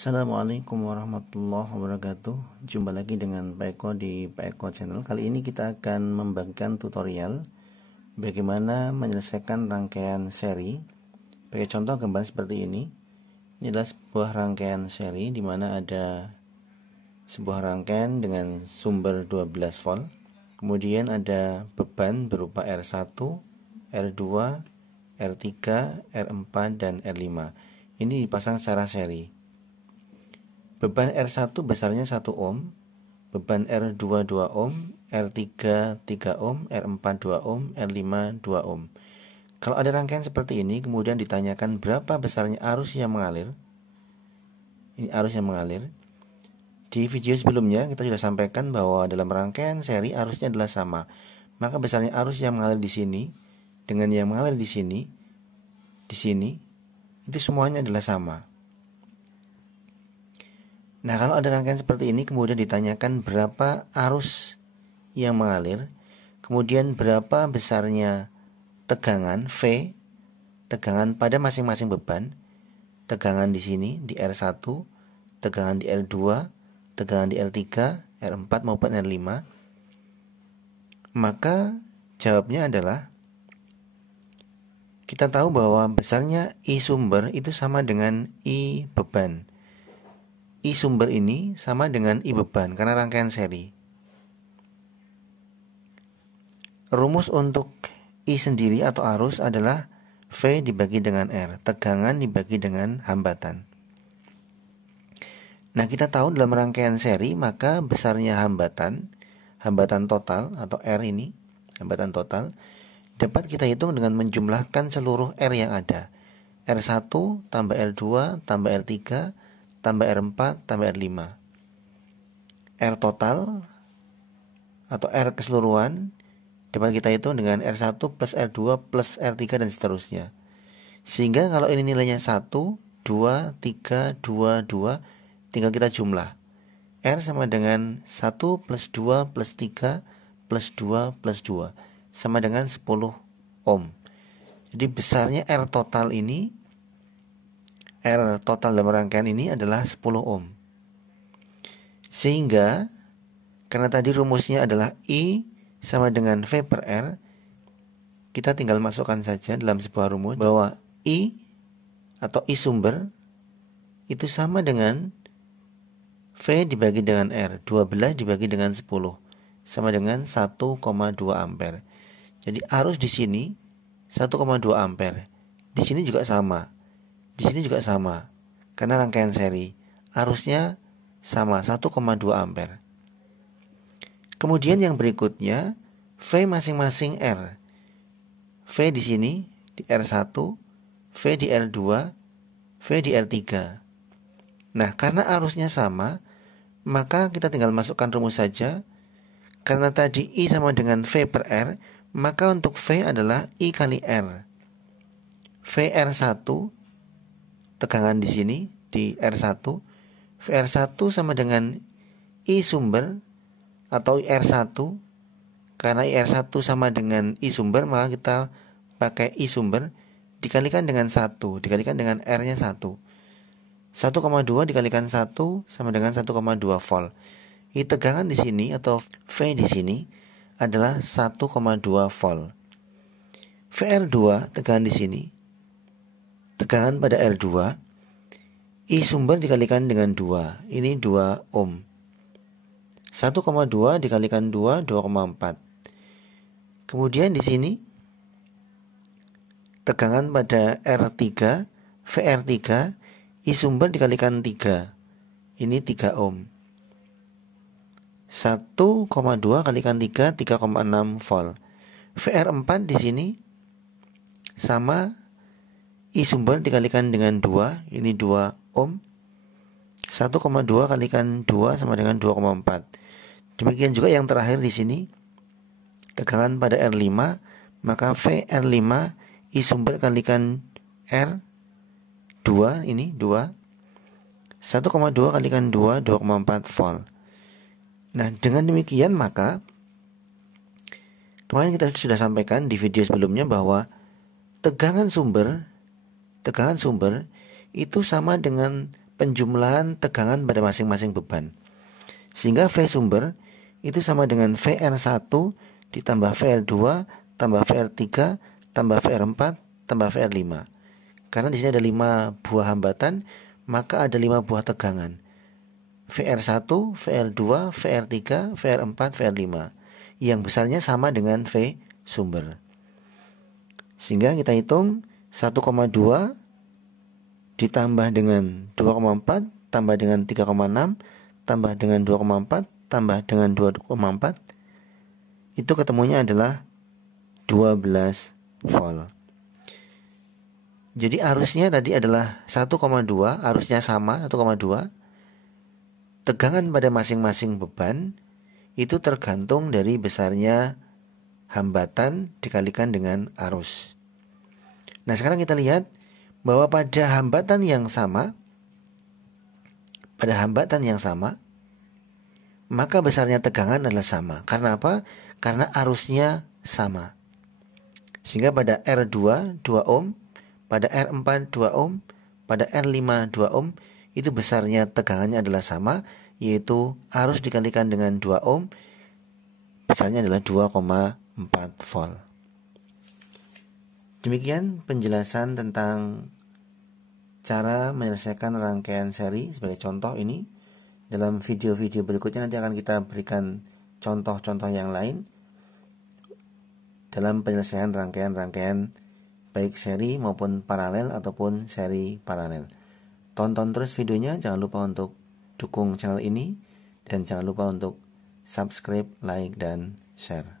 Assalamualaikum warahmatullahi wabarakatuh. Jumpa lagi dengan Pak Eko di Pak Eko Channel. Kali ini kita akan membagikan tutorial bagaimana menyelesaikan rangkaian seri. Pakai contoh gambar seperti ini. Ini adalah sebuah rangkaian seri di mana ada sebuah rangkaian dengan sumber 12 volt. Kemudian ada beban berupa R1, R2, R3, R4 dan R5. Ini dipasang secara seri. Beban R1 besarnya 1 ohm, beban R2 2 ohm, R3 3 ohm, R4 2 ohm, R5 2 ohm. Kalau ada rangkaian seperti ini kemudian ditanyakan berapa besarnya arus yang mengalir. Ini arus yang mengalir. Di video sebelumnya kita sudah sampaikan bahwa dalam rangkaian seri arusnya adalah sama. Maka besarnya arus yang mengalir di sini dengan yang mengalir di sini, itu semuanya adalah sama. Nah, kalau ada rangkaian seperti ini kemudian ditanyakan berapa arus yang mengalir, kemudian berapa besarnya tegangan V, tegangan pada masing-masing beban, tegangan di sini di R1, tegangan di R2, tegangan di R3, R4 maupun R5, maka jawabnya adalah kita tahu bahwa besarnya I sumber itu sama dengan I beban. I sumber ini sama dengan I beban karena rangkaian seri. Rumus untuk I sendiri atau arus adalah V dibagi dengan R, tegangan dibagi dengan hambatan. Nah, kita tahu dalam rangkaian seri maka besarnya hambatan total atau R ini, hambatan total, dapat kita hitung dengan menjumlahkan seluruh R yang ada. R1 tambah R2 tambah R3 tambah R4 tambah R5. R total atau R keseluruhan dapat kita hitung dengan R1 plus R2 plus R3 dan seterusnya. Sehingga kalau ini nilainya 1, 2, 3, 2, 2, tinggal kita jumlah. R sama dengan 1 plus 2 plus 3 plus 2 plus 2 sama dengan 10 ohm. Jadi besarnya R total ini, R total dalam rangkaian ini adalah 10 ohm. Sehingga karena tadi rumusnya adalah I sama dengan V per R, kita tinggal masukkan saja dalam sebuah rumus bahwa I atau I sumber itu sama dengan V dibagi dengan R, 12 dibagi dengan 10 sama dengan 1,2 ampere. Jadi arus di sini 1,2 ampere. Di sini juga sama. Di sini juga sama. Karena rangkaian seri, arusnya sama 1,2 ampere. Kemudian yang berikutnya V masing-masing R. V di sini di R1, V di R2, V di R3. Nah, karena arusnya sama, maka kita tinggal masukkan rumus saja. Karena tadi I sama dengan V per R, maka untuk V adalah I kali R. VR1 tegangan di sini di R1, VR1 sama dengan I sumber atau IR1. Karena IR1 sama dengan I sumber, maka kita pakai I sumber dikalikan dengan 1, dikalikan dengan R-nya 1. 1,2 dikalikan 1 sama dengan 1,2 volt. I tegangan di sini atau V di sini adalah 1,2 volt. VR2 tegangan di sini, tegangan pada R2, I sumber dikalikan dengan 2, ini 2 ohm. 1,2 dikalikan 2, 2,4. Kemudian di sini tegangan pada R3, VR3, I sumber dikalikan 3, ini 3 ohm. 1,2 kalikan 3, 3,6 volt. VR4 di sini sama I sumber dikalikan dengan 2, ini 2 ohm. 1,2 kalikan 2 sama dengan 2,4. Demikian juga yang terakhir di sini, tegangan pada R5, maka VR5 I sumber kalikan R2, ini 2. 1,2 kalikan 2, 2,4 volt. Nah, dengan demikian maka kemarin kita sudah sampaikan di video sebelumnya bahwa tegangan sumber itu sama dengan penjumlahan tegangan pada masing-masing beban. Sehingga V sumber itu sama dengan VR1 ditambah VR2 tambah VR3 tambah VR4 tambah VR5. Karena di sini ada 5 buah hambatan, maka ada 5 buah tegangan. VR1, VR2, VR3, VR4, VR5 yang besarnya sama dengan V sumber. Sehingga kita hitung 1,2 ditambah dengan 2,4 tambah dengan 3,6 tambah dengan 2,4 tambah dengan 2,4 itu ketemunya adalah 12 volt. Jadi arusnya tadi adalah 1,2, arusnya sama 1,2. Tegangan pada masing-masing beban itu tergantung dari besarnya hambatan dikalikan dengan arus. Nah, sekarang kita lihat bahwa pada hambatan yang sama, maka besarnya tegangan adalah sama. Karena apa? Karena arusnya sama. Sehingga pada R2 2 ohm, pada R4 2 ohm, pada R5 2 ohm itu besarnya tegangannya adalah sama, yaitu arus dikalikan dengan 2 ohm besarnya adalah 2,4 volt. Demikian penjelasan tentang cara menyelesaikan rangkaian seri sebagai contoh ini. Dalam video-video berikutnya nanti akan kita berikan contoh-contoh yang lain dalam penyelesaian rangkaian-rangkaian baik seri maupun paralel ataupun seri paralel. Tonton terus videonya, jangan lupa untuk dukung channel ini dan jangan lupa untuk subscribe, like, dan share.